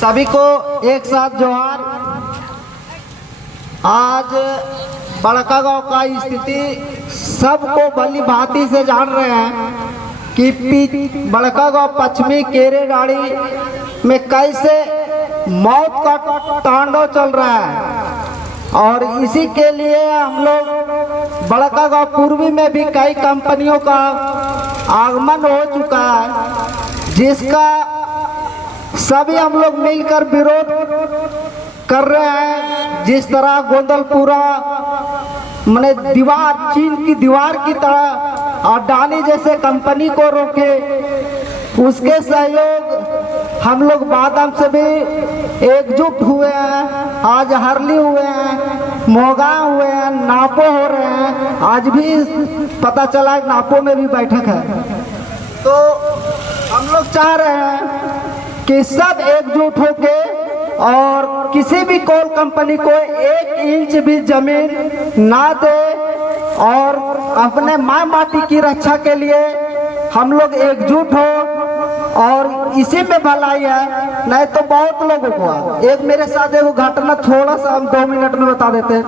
सभी को एक साथ जोहार। आज बड़कागांव का स्थिति सबको भली भांति से जान रहे हैं कि बड़कागांव पश्चिमी केरेडाड़ी में कैसे मौत का तांडव चल रहा है। और इसी के लिए हम लोग बड़कागांव पूर्वी में भी कई कंपनियों का आगमन हो चुका है, जिसका सभी हम लोग मिलकर विरोध कर रहे हैं। जिस तरह गोंदलपुरा माने दीवार, चीन की दीवार की तरह अडानी जैसे कंपनी को रोके, उसके सहयोग हम लोग बादाम से भी एकजुट हुए हैं। आज हरली हुए हैं, मोगा हुए हैं, नापो हो रहे हैं। आज भी पता चला नापो में भी बैठक है। तो हम लोग चाह रहे हैं कि सब एकजुट होके और किसी भी कोल कंपनी को 1 इंच भी जमीन ना दे और अपने माँ माटी की रक्षा के लिए हम लोग एकजुट हो। और इसी में भलाई है, नहीं तो बहुत लोगों को एक मेरे साथ एक घटना थोड़ा सा हम 2 मिनट में बता देते हैं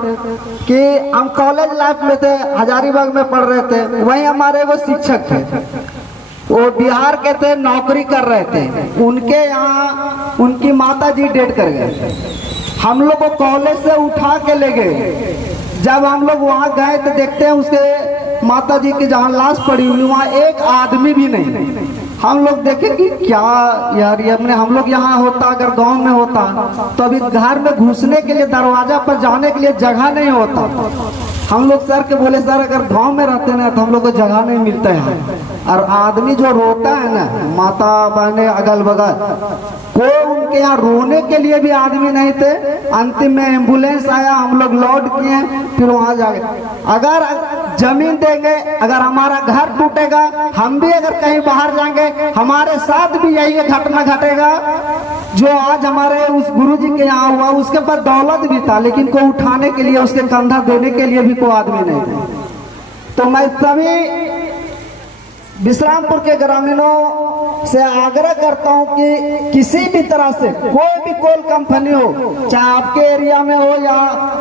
कि हम कॉलेज लाइफ में थे, हजारीबाग में पढ़ रहे थे। वहीं हमारे वो शिक्षक थे, वो बिहार के थे, नौकरी कर रहे थे। उनके यहाँ उनकी माता जी डेड कर गए। हम लोग को कॉलेज से उठा के ले गए। जब हम लोग वहाँ गए तो देखते हैं उसके माता जी की जहाँ लाश पड़ी हुई, वहाँ एक आदमी भी नहीं। हम लोग देखे कि क्या यार, ये अपने हम लोग यहाँ होता, अगर गांव में होता तो अभी घर में घुसने के लिए, दरवाजा पर जाने के लिए जगह नहीं होता। हम लोग सर के बोले, सर अगर गांव में रहते ना तो हम लोग को जगह नहीं मिलता है। और आदमी जो रोता है ना, माता बहने अगल बगल, कोई उनके यहाँ रोने के लिए भी आदमी नहीं थे। अंतिम में एम्बुलेंस आया, हम लोग लौट किए, फिर वहां जा गए। अगर जमीन देंगे, अगर हमारा घर टूटेगा, हम भी अगर कहीं बाहर जाएंगे, हमारे साथ भी यही घटना घटेगा जो आज हमारे उस गुरुजी के यहाँ हुआ। उसके पास दौलत भी था, लेकिन को उठाने के लिए, उसके कंधा देने के लिए भी कोई आदमी नहीं था। तो मैं सभी विश्रामपुर के ग्रामीणों से आग्रह करता हूं कि किसी भी तरह से कोई भी कोल कंपनी हो, चाहे आपके एरिया में हो या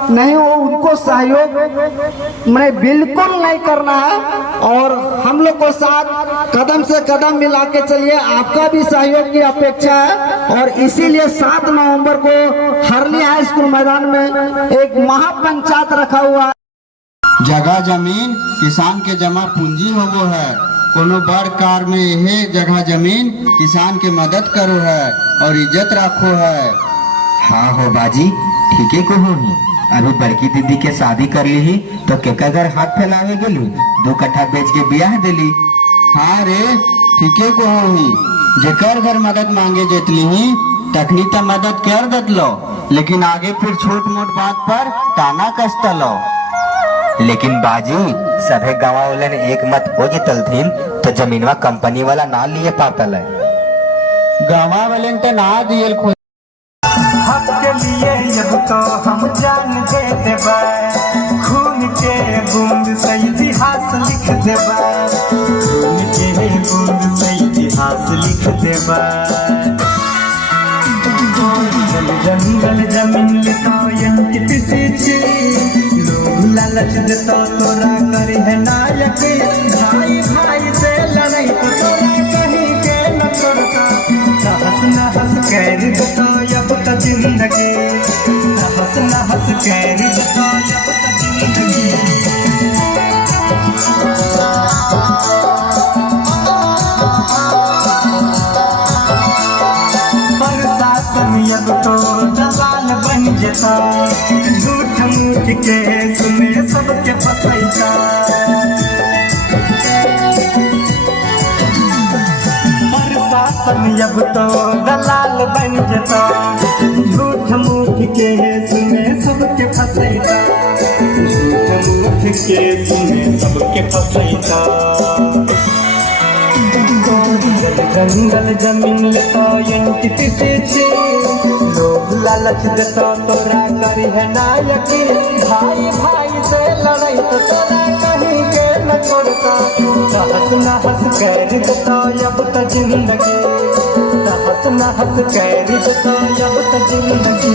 नहीं हो, उनको सहयोग मैं बिल्कुल नहीं करना है। और हम लोग को साथ कदम से कदम मिला के चलिए, आपका भी सहयोग की अपेक्षा है। और इसीलिए 7 नवंबर को हरली हाई स्कूल मैदान में एक महापंचायत रखा हुआ है। जगह जमीन किसान के जमा पूंजी होगो है। कोनो बड़ कार में यह जगह जमीन किसान के मदद करो है और इज्जत रखो है। हाँ हो बाजी, ठीके को हो ही। अभी बड़की दीदी के शादी कर ली ही तो केका घर हाथ फैलावे गेली, 2 कट्ठा बेच के ब्याह दिली। हाँ रे, ठीके को हो ही। जेकर घर मदद मांगे जेतली ही तखनी तो मदद कर दत लो, लेकिन आगे फिर छोट मोट बात पर ताना कष्ट लो। लेकिन बाजी, सभे गाँव वालन एक मत हो तलथीन तो जमीनवा कंपनी वाला ना लिए पातल है। गाँव वाले तो ना दियल खोज हक के लिए अब तो हम जान दे देबा, खून के बूंद से इतिहास लिख देबा, खून के बूंद से इतिहास लिख देबा। जंगल जमीन लेता कितनी सींची, लोग लालच देता तोरा करे है नायक। भाई भाई से लड़ाई तो तोरा कहीं के न छोड़ता, हंस कर देता अब तक जिंदगी, हंस कर देता अब तक जिंदगी। अब तो दबाल बन जता, झूठ मूठ के सुने सबके फसैता। प्रशासन अब तो दलाल बन जता, झूठ मूठ के सुने सबके फसैता, झूठ मूठ के सुने सबके फसैता। जंगल जमीन लेता किसी से, लोग लालच देता तोरा करी है नायक। भाई भाई से लड़ाई तो तोरा कहीं के न छोड़ता, हंस कर देता अब तक जिंदगी। नहत नहत कैरी देता अब तक जिंदगी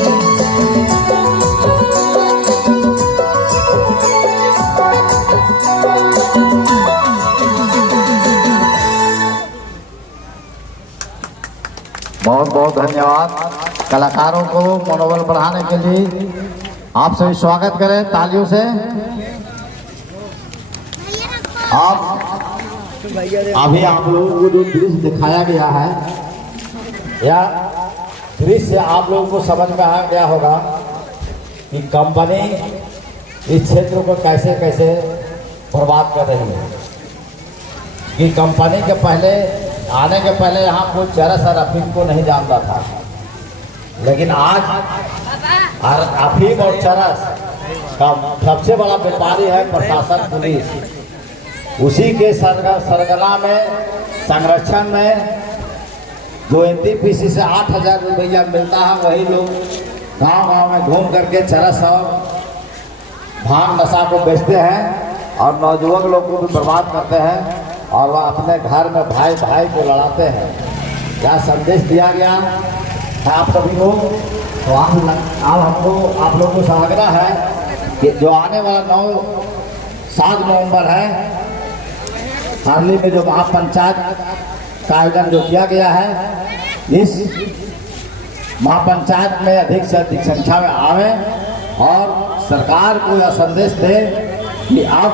बहुत बहुत धन्यवाद कलाकारों को मनोबल बढ़ाने के लिए आप सभी स्वागत करें तालियों से। अभी आप लोगों को जो दृश्य दिखाया गया है या दृश्य आप लोगों को समझ में आ गया होगा कि कंपनी इस क्षेत्र को कैसे कैसे बर्बाद कर रही है। कि कंपनी के पहले आने के पहले यहाँ कोई चरस और अफीम को नहीं जानता था, लेकिन आज अफीम और चरस का सबसे बड़ा व्यापारी है प्रशासन, पुलिस। उसी के सरगना में संरक्षण में जो एनटीपीसी से 8,000 रुपया मिलता है, वही लोग गांव-गांव में घूम करके चरस और भांग नशा को बेचते हैं और नौजवान लोग को भी बर्बाद करते हैं और वह अपने घर में भाई भाई को लड़ाते हैं। क्या संदेश दिया गया है आप सभी को? तो आप लोगों को आग्रह है कि जो आने वाला 7 नवंबर है हारली में जो महापंचायत का आयोजन जो किया गया है, इस महापंचायत में अधिक से अधिक संख्या में आवे और सरकार को यह संदेश दे कि आप